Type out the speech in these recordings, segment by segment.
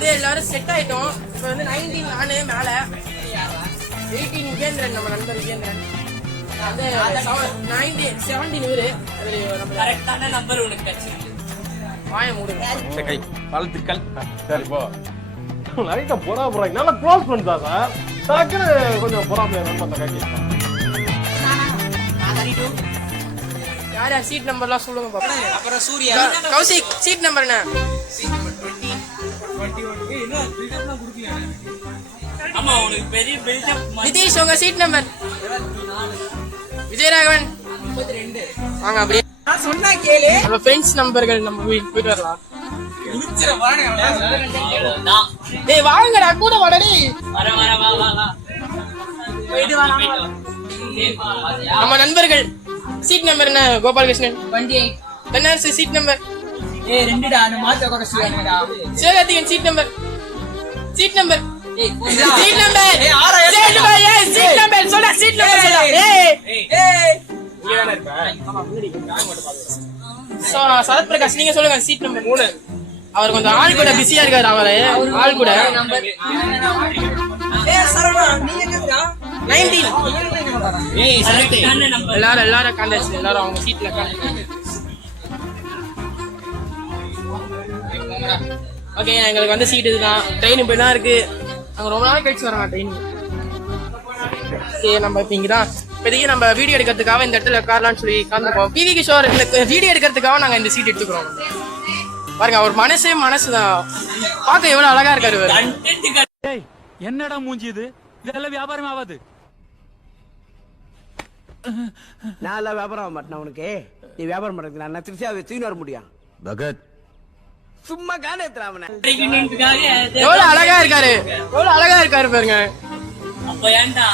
வந்து எல்லாரும் செட் ஆயிட்டோம். இப்போ வந்து 19 நானு மேல 18 விஜேந்திரன், நம்ம நண்பர் விஜேந்திரன். வந்து 17 இவரு. கரெக்டான நம்பர் உனக்கு கிடைச்சிருக்கு. வாய மூடுங்க. வாழ்த்துக்கள். சரி போ. லைட்டா போறாங்க. நல்லா க்ளோஸ் பண்ணிட்டா சார். டக்குனு கொஞ்சம் போறாமலே நம்ம கட்டி. யார் யார் சீட் நம்பர்லாம் சொல்லுங்க பாப்போம். அப்புறம் சூர்யா. கௌசிக் சீட் நம்பர் என்ன? Seat number 20 21. என்ன பில்டப்லாம் குடுக்கல. ஆமா உனக்கு பெரிய பில்டப். நிதிஷ் உங்க சீட் நம்பர் 24. விஜயராகவன் 32. வாங்க அப்படியே. நான் சொன்னா கேளு. நம்ம ஃப்ரெண்ட்ஸ் நம்பர்கள் நம்ம போயிட்டு வரலாம். முடிச்சிர வாங்க. டேய் வாங்கடா கூட வாடா டேய். வர வா. போயிடு வா. நம்ம நண்பர்கள் சீட் நம்பர் என்ன? கோபாலகிருஷ்ணன் 28. பென்னார்ஸ் சீட் நம்பர். ஏய் ரெண்டுடா அந்த மாத்த கூட சொல்லுங்கடா. Sivakarthikan seat number. Seat number. ஏய் சீட் நம்பர். ஏய் ஆரா சீட் நம்பர். ஏய் சீட் நம்பர் சொல்ல. சீட் நம்பர் சொல்ல. ஏய் நீ வேணா இருப்ப. சரத் பிரகாஷ் நீங்க சொல்லுங்க சீட் நம்பர் 3. அவர் கொஞ்சம் ஆள் கூட பிஸியா இருக்காரு. அவரு ஆள் கூட நம்பர். ஏய் சரவணா நீ எங்கடா? 19. ஏய் கரெக்டான நம்பர். எல்லாரும் காண்டாச்சு. எல்லாரும் அவங்க சீட்ல காண்டாச்சு. ஓகே எங்களுக்கு வந்து சீட் இதுதான். ட்ரெயின் இப்ப தான் இருக்கு. நாங்க ரொம்ப நாள் கழிச்சு வரோம் ட்ரெயின். ஓகே நம்ம இப்போ இங்கதான் இப்போதைக்கு நம்ம வீடியோ எடுக்கிறதுக்காக இந்த இடத்துல உட்காரலாம்னு சொல்லி உட்காந்துருக்கோம். பிவி கிஷோர் இந்த வீடியோ எடுக்கிறதுக்காக நாங்க இந்த சீட் எடுத்துக்கிறோம். பாருங்க அவர் மனசுதான் பார்க்க எவ்வளவு அழகா இருக்காரு. என்னடா மூஞ்சி இது? இதெல்லாம் வியாபாரம் ஆகாது. நான் எல்லாம் வியாபாரம் ஆக மாட்டேன். உனக்கு நீ வியாபாரம் பண்றது நான் திருச்சியாவை தூக்கி வர முடியும். பகத் சும்மா காண எத்தனை எவ்வளவு அழகா இருக்காரு. எவ்வளவு அழகா இருக்காரு பாருங்க. அப்ப ஏன்டா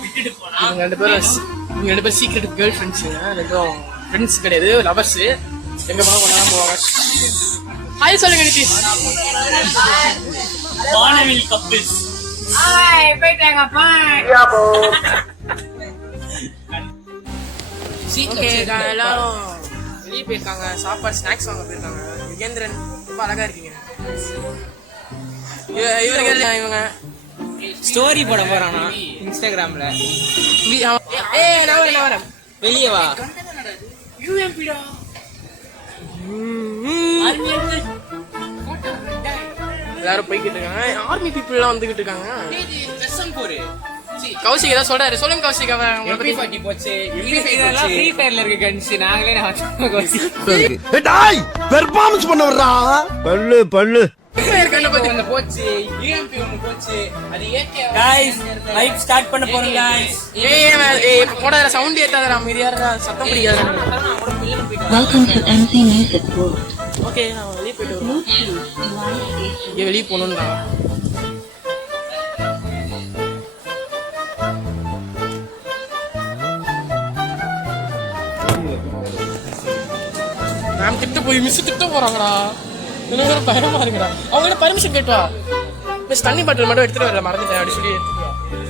விட்டுட்டு போனா? இவங்க ரெண்டு பேரும் சீக்ரெட் கேர்ள் ஃப்ரெண்ட்ஸ். ரெண்டும் ஃப்ரெண்ட்ஸ் கிடையாது, லவர்ஸ். எங்க போனா கொண்டாட போவாங்க. ஹாய் சொல்லுங்க நிதிஷ். வானவில் கப்பிள்ஸ். ஹாய் போய்ட்டாங்கப்பா. ஓகே எல்லாரும் வெளியே போயிருக்காங்க. சாப்பாடு ஸ்நாக்ஸ் வாங்க போயிருக்காங்க. விஜேந்திரன் ரொம்ப அழகா இருக்கீங்க. இவங்க ஸ்டோரி போட போறானா இன்ஸ்டாகிராம்ல? ஏய் நான் வரேன். வெளியே வா. யூஎம்பிடா. எல்லாரும் போய்கிட்டு இருக்காங்க. ஆர்மி பீப்புள் எல்லாம் வந்துகிட்டு இருக்காங்க. கௌசிக் ஏதாவது சொல்றாரு. சொல்லுங்க கௌசிக். MP40 போச்சு. இதெல்லாம் ஃப்ரீ ஃபயர்ல இருக்க கன்ஸ். நாங்களே கௌசிக் பெர்ஃபார்மன்ஸ் பண்ண வர்றா. பல்லு போச்சு. UMP ஒன்னு போச்சு. அது गाइस லைவ் ஸ்டார்ட் பண்ண போறோம் गाइस. ஏய் போடா சவுண்ட் ஏத்தாதடா. அமைதியாடா சத்தம் பிடிக்காத. Welcome to MC Music World. Okay நான் வெளிய போயிட்டு வரேன். இங்க வெளிய போணும்டா. நான் திட்ட போறாங்கடா. எனக்கு பயமா இருக்குடா. அவங்ககிட்ட பர்மிஷன் கேட்டா மிஸ் தண்ணி பாட்டில் மட்டும் எடுத்துட்டு வரல மறந்துட்டேன் அப்படி சொல்லி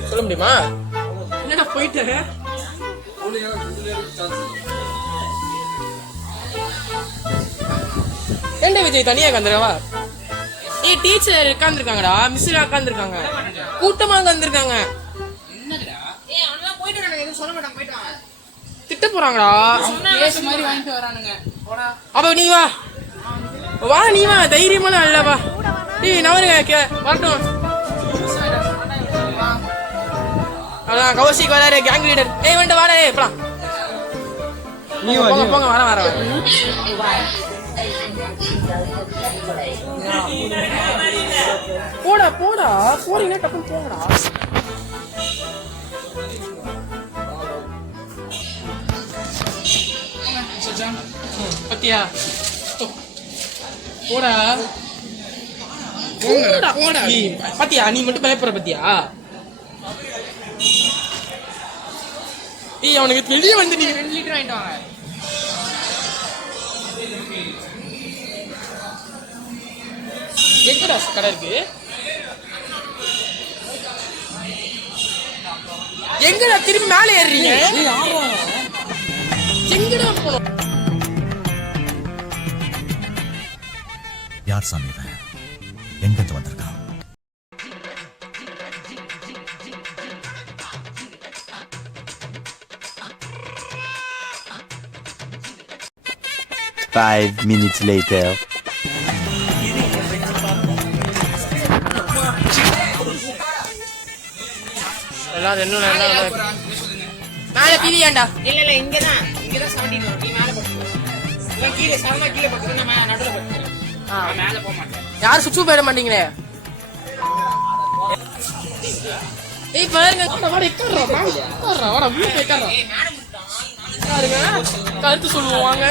சொல்ல முடியுமா? என்னடா போயிட்டு ஏண்டா விஜய் தனியா உட்காந்துருவா? ஏய் டீச்சர் உட்காந்துருக்காங்கடா. மிஸ் உட்காந்துருக்காங்க. கூட்டமா உட்காந்துருக்காங்க. திட்ட போறாங்கடா. அப்ப நீ வா நீ வா. தைரியமான அல்லவா? டேய் நவருங்க வரட்டும். அதான் கௌசிக் வராரு கேங் லீடர். ஏய் வந்து வாடா. ஏய் போலாம். போங்க வர போடா போறீங்க டப்புன்னு போங்கடா. பத்தியா போடா பாத்தியா? நீ மட்டும் பயப்படுற பத்தியா? ஏய் அவனுக்கு வெளியே வந்து நீங்க 2 லிட்டர் வாங்கிட்டு வாங்க. எங்கடா கடை இருக்கு? எங்கடா திரும்பி மேலே ஏறுறீங்க? எங்கடா போனோம்? யார் சாமி எங்கிருந்து வந்திருக்கான்? Five minutes later. எல்லாரும் இன்னும் மேல டிவி ஏண்டா இல்ல இங்கதான் சவுண்டிங் வரும். நீ மேல போட்டு இவன் கீழே சவுண்டா கீழே போட்டு நான் நடுவுல போட்டு மேல போக மாட்டேன். யாரும் சுச்சு போயிட மாட்டீங்களே. ஏய் பாருங்க வாடா வாடா வீட்டு வைக்கறா பாருங்க கருத்து சொல்லுவாங்க.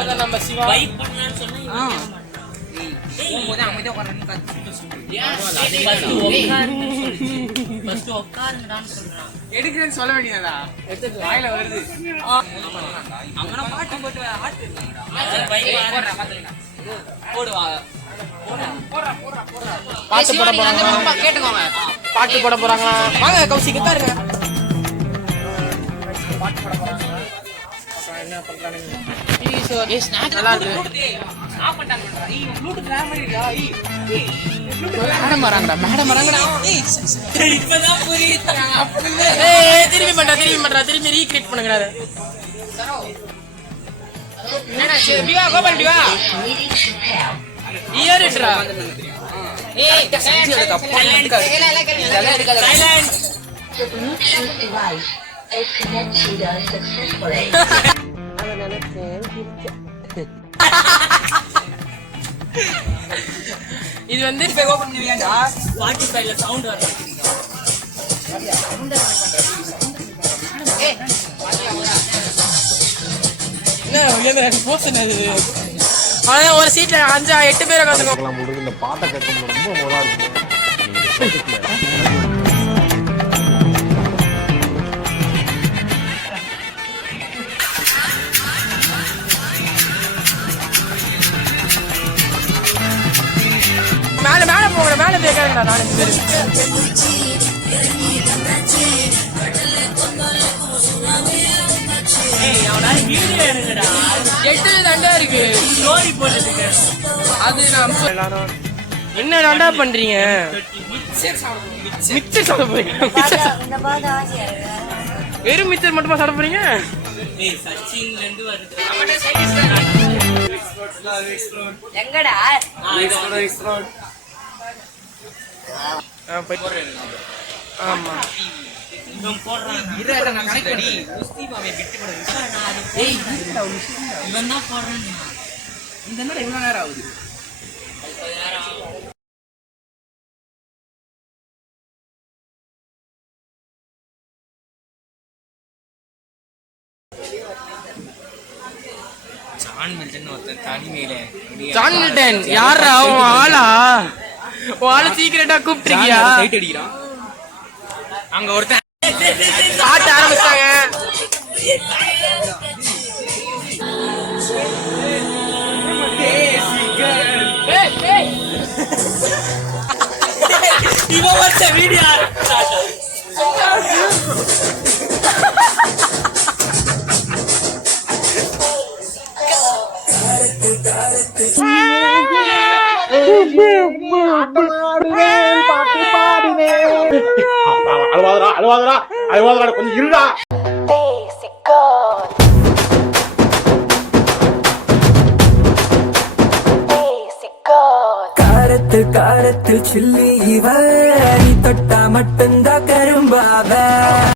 அத நம்ம சிவா வைப் பண்ணலாம்னு சொன்னா போகும்போது அமைதியா உட்கார்றேன்னு கருத்து ஃபர்ஸ்ட் உட்காருங்கடான்னு சொல்றான். எடுக்கிறேன்னு சொல்ல வேண்டியதா? எடுத்து வாயில வருது. அங்கனா பாட்டு போட்டு ஆட்டு போடுறா பாத்துங்க போடுவா பாட்டு போட போறாங்க. கேட்டுக்கோங்க பாட்டு போட போறாங்க. வாங்க கௌசிக் உட்காருங்க. பாட்டு போட போறாங்க. என்ன பண்றானுங்க? டிவி ஷோ நல்லா இருக்கு. ஆஃப் பண்ணிட்டாங்க. ஏய் ப்ளூடூத் ரேம் பண்ணிடா. ஏய் மேடம் வராங்கடா. ஏய் இப்பதான் புரியுது. ஏய் திரும்பி பண்றா திரும்பி ரீக்ரியேட் பண்ணுங்கடா. என்னடா டிவா கோபால் டிவா இயர்ட்ரா. ஏய் சைலண்ட் சைலண்ட் இது வந்து இப்ப ஓபன் பண்ணுவியாடா? Spotify-ல சவுண்ட் வர ஒரு சீட்ல 5-8 பேர் உட்காந்துக்கோ. இந்த பாட்டை கேட்கும்போது ரொம்ப மோதா இருக்கு. மேல போங்க மேல கேட்கறேங்கடா 4 பேர். ஏய் அவனா வீடியோ எடுங்கடா. 8 தண்டா இருக்கு ஸ்டோரி போட்டுருக்கு. அது நான் எல்லாரும் என்ன தண்டா பண்றீங்க? மிக்சர் சாப்பிட போறீங்க. வெறும் மிக்சர் மட்டுமா சாப்பிட போறீங்க? ஏய் சச்சின்ல இருந்து வருது. நம்மட்ட சைடிஸ் எங்கடா? எக்ஸ்ப்ளோர் ஆமா இவன் போடுறான். இருடா நான் கரெக்ட்டடி முஸ்தீபாவை விட்டு போடு. ஏய் இவன் தான் போடுறான். இந்த நேரம் எவ்வளவு நேரம் ஆகுது? ஜான் மில்டன் யாரா? உன் ஆளா? உன் ஆளு சீக்கிரட்டா கூப்பிட்டுருக்கியா? சைட் அடிக்கிறான். அங்க ஒருத்தன் பாட்டு ஆரம்பிச்சாங்க. இவன் வச்ச வீடியோ அழுவாதரா கொஞ்சம் இருடா. காரத்தில் சில்லி இவ நீ தொட்டா மட்டும்தான் கரும்பாவ.